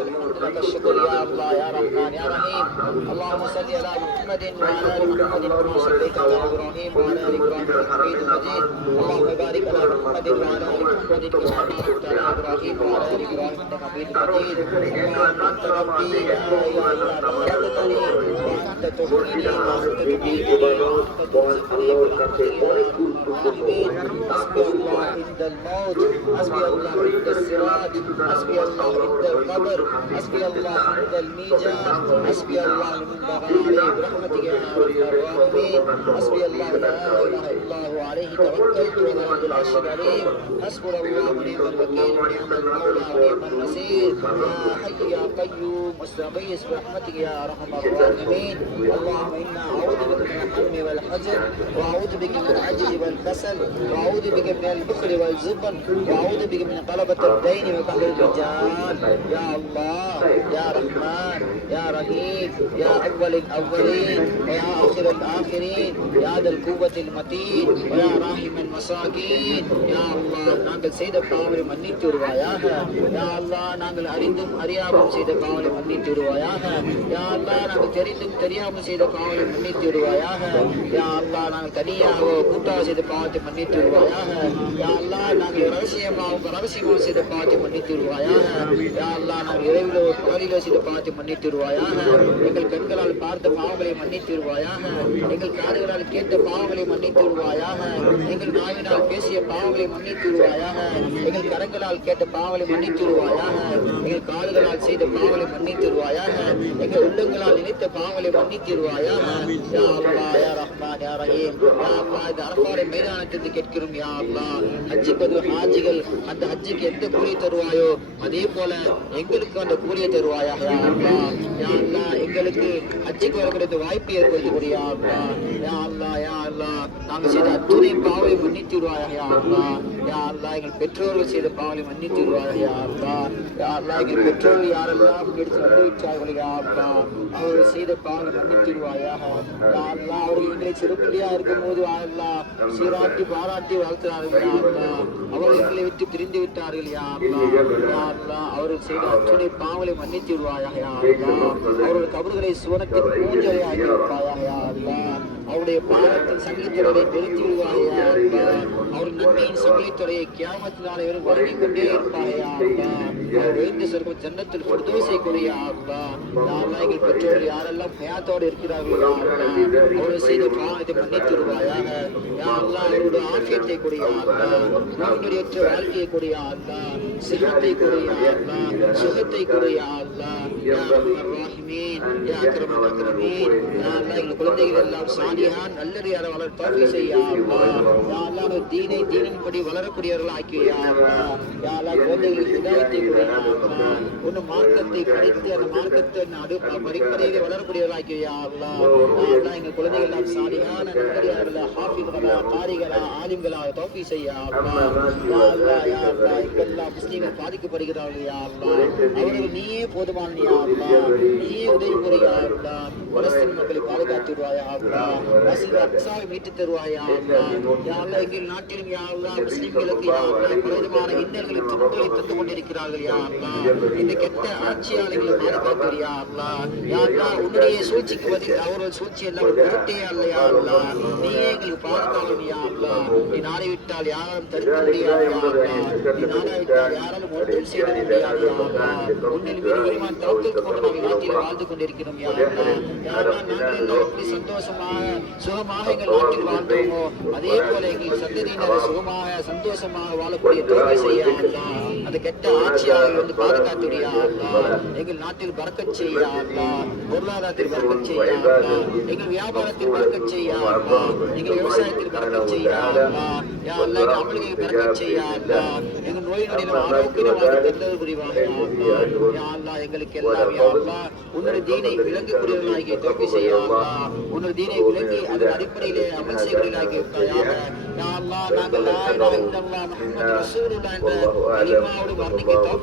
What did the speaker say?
لك الحمد لك الشكر يا الله يا رحمن يا رحيم اللهم صل على محمد وعلى ال محمد كما صليت على ابراهيم وعلى ال ابراهيم انك حميد مجيد اللهم بارك على محمد وعلى ال محمد كما باركت على ابراهيم وعلى ال ابراهيم انك حميد مجيد اللهم انت ربي لا اله الا انت মুসলিম মানবৃত্তি এবং মহান আল্লাহর কাছে অনেক গুরুত্বপূর্ণ আস্তাগফিরুল্লাহ ইনদাল মাউত হাসবিয়াল্লাহ ইনদাল সিরাত হাসবিয়াল্লাহ ইনদাল কবর হাসবিয়াল্লাহ ইনদাল মিজান হাসবিয়াল্লাহ ইনদাল গায়ব رحمتك يا حسبي الله لا اله الا عليه توكلت ولا على الشرير الله ونعم الوكيل ونعم المولى ونعم النصير يا حي يا قيوم استغيث برحمتك يا ارحم الراحمين اللهم انا اعوذ بك من الهم والحزن واعوذ بك من العجز والكسل واعوذ بك من البخل والجبن واعوذ بك من غلبة الدين وقهر الرجال يا الله يا رحمن يا رحيم يا اول الاولين ويا اخر الاخرين يا ذا القوة المتين ويا راحم المساكين يا الله நாங்கள் செய்த பாவங்களை மன்னித்து விடுவாயாக யா அல்லாஹ் நாங்கள் அறிந்தும் அறியாமல் செய்த பாவங்களை மன்னித்து விடுவாயாக யா அல்லாஹ் நாங்கள் தெரிந்தும் தெரியாமல் செய்த பாவத்தை மன்னித்து விடுவாயாக யா அல்லா நாங்கள் தனியாக கூட்டாக செய்த பாவத்தை மன்னித்து விடுவாயாக யா அல்லா நாங்கள் ரகசியமாக ரகசியமாக செய்த பாவத்தை மன்னித்து விடுவாயாக யா அல்லா நாங்கள் இரவிலோ பகலிலோ செய்த பாவத்தை மன்னித்து விடுவாயாக எங்கள் கண்களால் பார்த்த பாவங்களை மன்னித்து விடுவாயாக எங்கள் காதுகளால் கேட்ட பாவங்களை மன்னித்து விடுவாயாக எங்கள் நாவினால் பேசிய பாவங்களை மன்னித்து விடுவாயாக எங்கள் கரங்களால் கேட்ட பாவங்களை மன்னித்து விடுவாயாக எங்கள் காதுகளால் செய்த பாவங்களை மன்னித்து விடுவாயாக எங்கள் உள்ளங்களால் நினைத்த பாவங்களை மன்னித்து யா அல்லாஹ் யா ரஹ்மான் யா ரஹீம். யா இந்த அரபாறை மைதானத்திலிருந்து கேட்கிறோம் யா அல்லா ஹஜ்ஜுக்கு வந்து ஹாஜிகள் அந்த ஹஜ்ஜிக்கு எந்த கூலி தருவாயோ அதே போல எங்களுக்கு அந்த கூலியை தருவாயா? யா யா அல்லா எங்களுக்கு ஹஜ்ஜிக்கு வரக்கூடிய இந்த வாய்ப்பை ஏற்படுத்தி கொடு யா அல்லாஹ். யா அல்லாஹ் யா நாங்கள் செய்த அத்துணை பாவலை மன்னித்து யா அல்லா யா அல்லா எங்கள் பெற்றோர்கள் செய்த பாவலை மன்னித்து விடுவாயாக யா அல்லாஹ். யா எங்கள் பெற்றோர்கள் யாரெல்லாம் எடுத்து வந்து விட்டார்கள் யா செய்த பாவங்களை மன்னித்து விடுவாயாக அவர்கள் எங்களை சிறுபிள்ளையா இருக்கும் போது அல்லாஹ் சீராட்டி பாராட்டி வளர்த்தார்கள் யா அவர் எங்களை விட்டு பிரிந்து விட்டார்கள் யா அல்லாஹ். யா அவர்கள் செய்த அத்துணை பாவங்களை மன்னித்து விடுவாயாக அவர்கள் கபடுகளை சுவனத்தின் பூஞ்சலை ஆக்கி வைப்பாயாக அவருடைய பாவத்தின் சங்கிலித்தொடரை பெருத்தி விடுவாயா அவர் நன்மையின் சங்கிலித்தொடையை கியாமத்தினால் இவர் வழங்கிக் கொண்டே இருப்பாயா அவர் எழுந்து சொல்லும் ஜன்னத்தில் பிரதோசை கொடியா அல்லா யாரெல்லாம் எங்கள் பெற்றோர் யாரெல்லாம் பயத்தோடு இருக்கிறார்கள் அவர் செய்த பாவத்தை மன்னித்து விடுவாயாக யாரெல்லாம் அவருடைய ஆசியத்தை கூடிய அல்லா நோய்நொடியற்ற வாழ்க்கையை கூடிய அல்லா சிகத்தை கூடிய அல்லா சுகத்தை கூடிய அல்லா யா ரஹ்மீன் யா அக்ரமன் அக்ரமீன் எங்கள் குழந்தைகள் எல்லாம் சாதி நல்லறியார வளர் தோல்வி செய்யா தீனை தீனின்படி வளரக்கூடியவர்கள் ஆக்கியா அல்லாஹ் குழந்தைகளுக்கு மார்க்கத்தை படித்து அந்த மார்க்கத்தை நடு படிப்படையிலே வளரக்கூடியவர்கள் ஆக்கியா எங்க குழந்தைகள் எல்லாம் சாலிஹான நல்லறியார்களா ஹாஃபிகளா காரிகளா ஆலிம்களா தோல்வி செய்யா அல்லாஹ். யா அல்லாஹ் முஸ்லீம்கள் பாதிக்கப்படுகிறார்கள்? யா அவர்கள் நீயே போதுமான நீயே உதவி புரியா அல்லாஹ். பலஸ்தீன் மக்களை பாதுகாத்து விடுவாயா மீட்டு தருவாயா யா எங்கள் நாட்டிலும் யா அல்லாஹ் முஸ்லிம்களுக்கு யா அல்லாஹ் பலவிதமான இன்னல்களை துன்பங்களை தந்து கொண்டிருக்கிறார்கள் யா அல்லாஹ்? இந்த கெட்ட ஆட்சியாளர்களை பாதுகாத்து யா அல்லாஹ்? உன்னுடைய சூழ்ச்சிக்கு பதில் அவர்கள் சூழ்ச்சி எல்லாம் நீயே எங்களுக்கு பாதுகாக்கணும் யா நீ நாளை விட்டால் யாரும் தடுக்க முடியாது நீ நாளை விட்டால் யாராலும் ஒன்றும் செய்ய முடியாது உன்னில் ஈமான் தவக்கல் கொண்டு வாழ்ந்து கொண்டிருக்கிறோம் யா அல்லாஹ் யா அல்லாஹ் நாங்கள் எல்லாம் எப்படி சந்தோஷமாக சுகமாக எங்கள் நாட்டில் வாழ்ந்தோமோ அதே போல எங்கள் சந்ததியினர் சுகமாக சந்தோஷமாக வாழக்கூடிய தொழிலை செய்ய அல்லாஹ் அந்த கெட்ட ஆட்சியாளர்கள் வந்து பாதுகாத்துடியா அல்லாஹ் எங்கள் நாட்டில் பறக்கச் செய்ய அல்லாஹ் பொருளாதாரத்தில் பறக்கச் செய்ய அல்லாஹ் எங்கள் வியாபாரத்தில் பறக்கச் செய்ய அல்லாஹ் எங்கள் விவசாயத்தில் பறக்கச் செய்ய அல்லாஹ் யா அல்லாஹ் எங்கள் அமல்களை பறக்கச் செய்ய அல்லாஹ் எங்கள் நோய் நொடியில் ஆரோக்கியம் வாழ்க்கை தந்தது புரிவாக யா அல்லாஹ் எங்களுக்கு எல்லாம் யா அல்லாஹ் உன்னுடைய தீனை விளங்கக்கூடியவர்களாகிய தோல்வி செய்ய அல்லாஹ் உன்னுடைய தீனை விளங்கி அதன் அடிப்படையிலே அமல் செய்கிறவர்களாகி இருப்பாயாக யா அல்லாஹ் நாங்கள் லா இலாஹ இல்லல்லாஹ் முஹம்மது ரசூலுல்லாஹ் என்ற கலிமாவோடு வர்ணிக்க